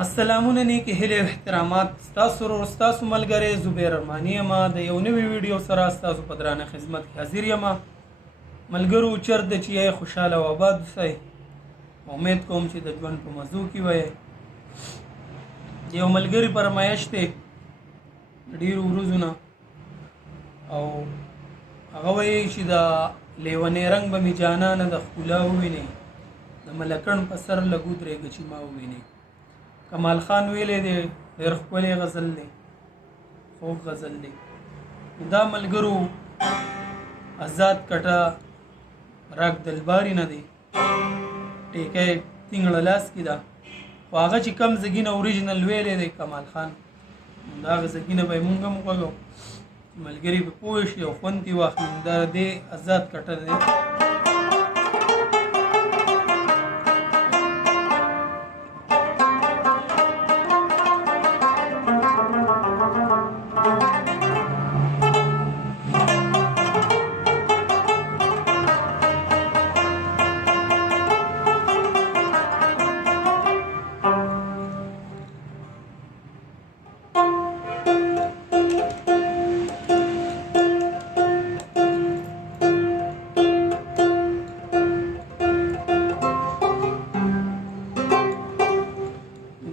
السلامونه نیکی هیله او احترامات ستاسو ورور ستاسو ملګری زبیر ارماني یم د یو نوي ویډیو سره ستاسو په درانه خدمت کې حاضر یم ملګرو چیرته چې یې خوشحاله او آباد اوسئ امید کوم چې د ژوند په مزو کې وئ یو ملګري فرمایش دی ډېرو ورځو نه او هغه وایي چې د لیونی رنګ به مې جانانه د ښکلا ووینې د ملکڼ په سر لږ ودرېږه چې ما ووینې کمال خان ویلی دی ډېر ښکلی غزل دی خوږ غزل دی دا ملګرو آزاد کټه راک دلباري نه دی ټیکی تینګړه لاس کې ده خو هغه چې کم زګینه اوریجنل ویلی دی کمال خان د هغه زګینه به یې مونږ هم وغږو ملګري به پوه شي او خوند یې واخلي دا دی آزاد کټه دی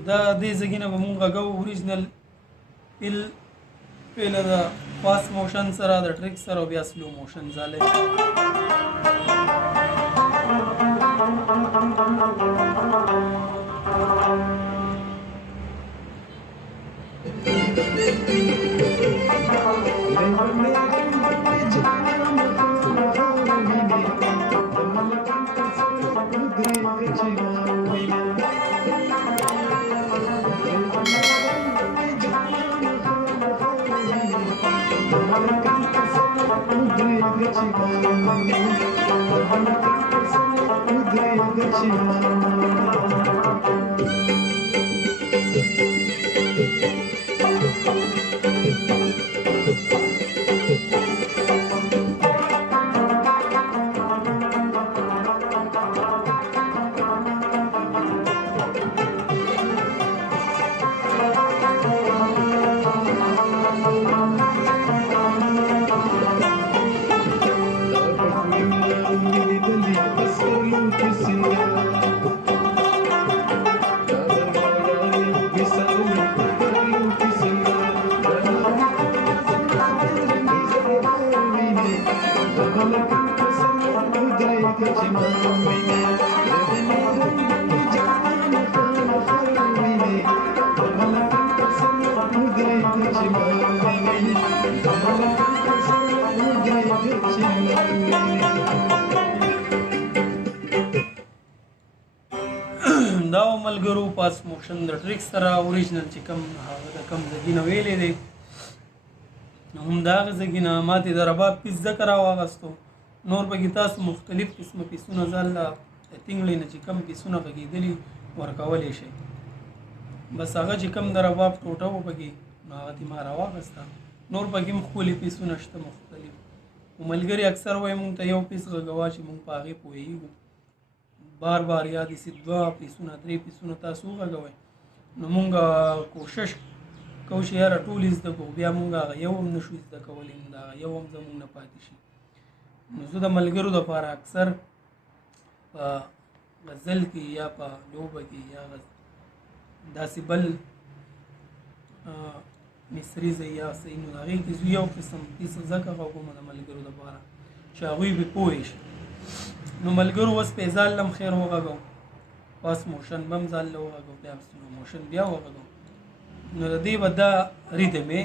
دا دې زګینه به مونږ غږو اوریجنل پیله د فاست موشن سره د ټریک سره او بیا سلو موشن ځاله دا ملګرو پاس موشن د ټریک سره اوریجنل چې کم هغه د کم زګینه ویلې دی نو همدغه زګینه ماتې د رباب پیس ذکر راواغستو نور پکې تاسو مختلف قسمه پیسونه ځاله تینګلې نه چې کم پیسونه غږېدلي ورکولی شئ بس هغه چې کم د رباب ټوټه و پکې نو هغه دې ما راواغسته نور پکې هم ښکلي پیسونه شته مختلف خو ملګري اکثر وایي مونږ ته یو پیس غږوه چې مونږ په هغې پوهېږو بار بار یا داسې دوه پیسونه درې پیسونه تاسو وغږوئ نو مونږ کوشش کوو چې یاره ټول یې زده کړو بیا مونږ هغه یو هم نشو زده کولی نو د هغه یو هم زمونږ نه پاتې شي نو زه د ملګرو دپاره اکثر په غزل کې یا په لوبه کې یا داسې بل مصري زه یا صحیح نو د هغې کې زه یو قسم پیس زده کوم د ملګرو دپاره چې هغوی به پوه شي نو ملګرو اوس په ځال لم خیر وغږو پاس موشن بم ځال له وغږو بیا سلو موشن بیا وغږو نو د دې به دا ریدم یې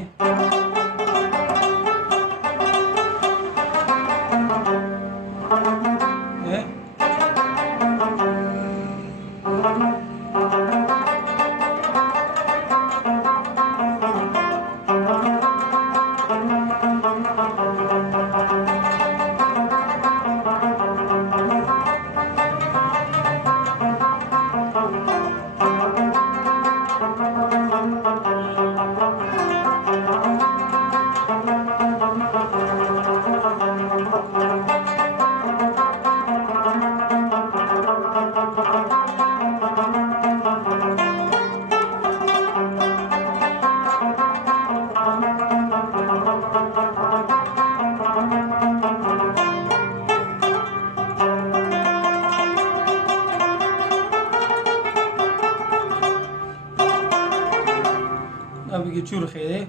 بگی چرخه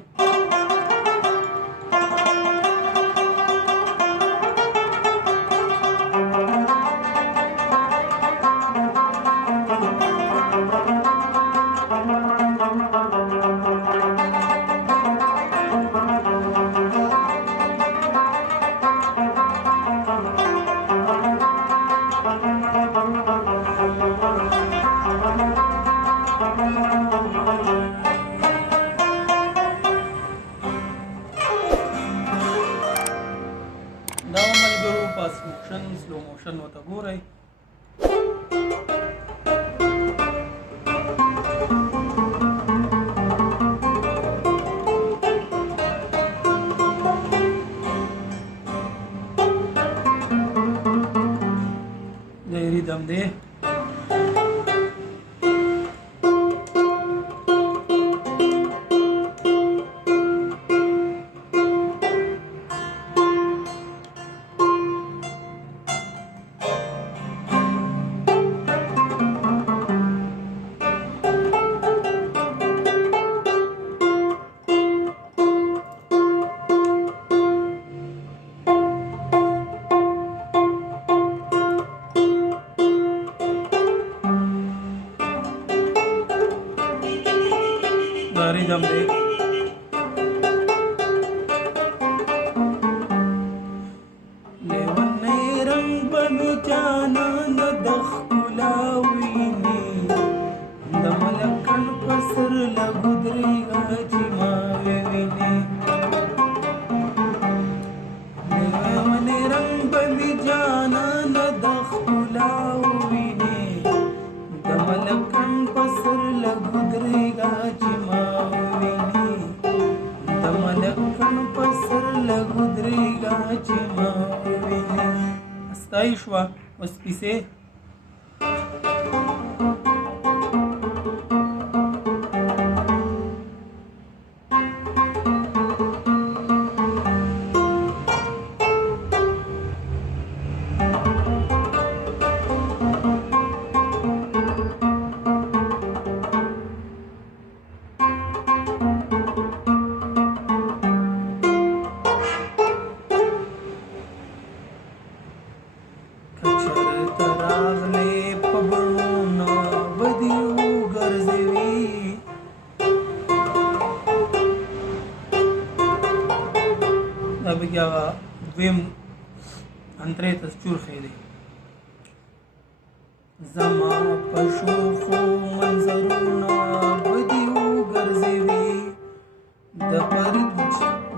دا ملګرو فاست موشن سلو موشن ورته ګورئ د ریدم دی ریدم دی لیونی رنگ بمی جانان د ښکلا ویني د ملکن په سر لګودرېږه چې ما وویني لیونی رنگ بمی جانان د ښکلا ویني د ملکن په سر لګودرېږه چې ما وویني د ملکن په سر لګودرېږه چې ما وویني استایي شوه اوس پیسې دا بیا دویم انترې ته چورخې دی زما په شوخو منظرونه بدې وګرځوي د فرد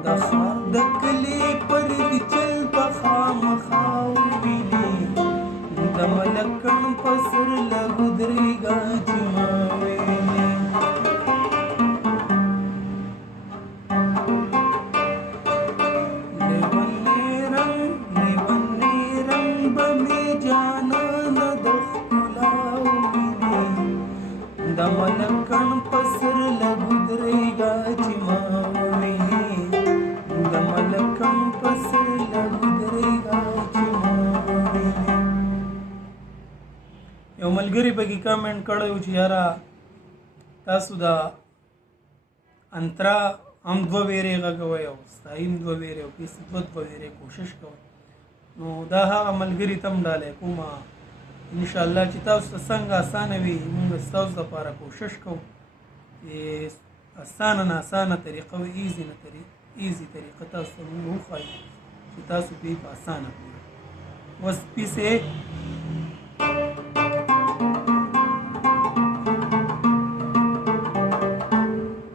د ښار د کلي فرد چل په خامخا وویني د ملکن په سر لګودرېږه چې ما وویني د ملکن په سر لګودرېږه چې ما وویني د ملکن په سر لګودرېږه چې ما وویني یو ملګري پکې کمنټ کړی و چې یاره تاسو دا انترا هم دوه ویرې غږوئ او ستایي هم دوه ویرې او پیسې دوه ویرې کوشش کوئ نو دا هغه ملګري ته هم ډالۍ کومه انشاءالله چې تاسو ته څنګه اسانه وي موږ ستاسو دپاره کوشش کوو چې اسانه نه اسانه طریقه او ایزي طریقه تاسو ته موږ وښایو چې تاسو پرې په اسانه کړئ اوس پیسې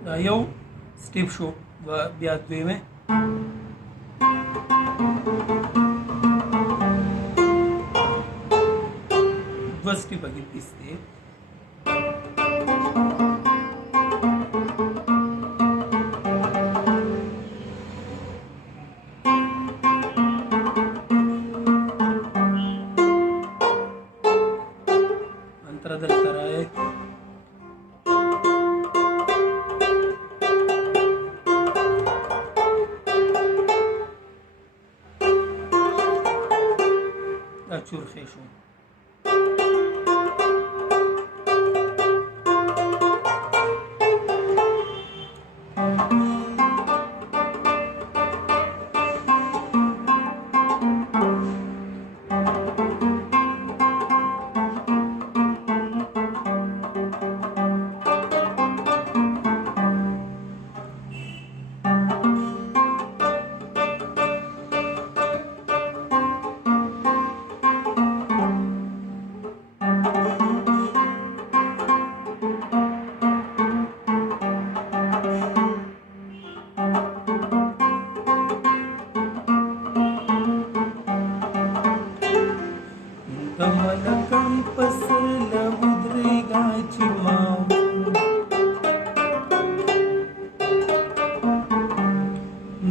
دا یو سټیپ شو بیا دویمه की बघितलीस ते अंतरादल कराय चुरखेशो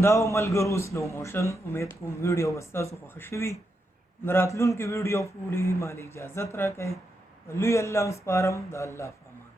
همدا و ملګرو سلو موشن امید کوم ویډیو به ستاسو خوښه شوي د راتلونکي ویډیو پورې مالې اجازت راکړئ لوی الله هم سپارم د الله په امان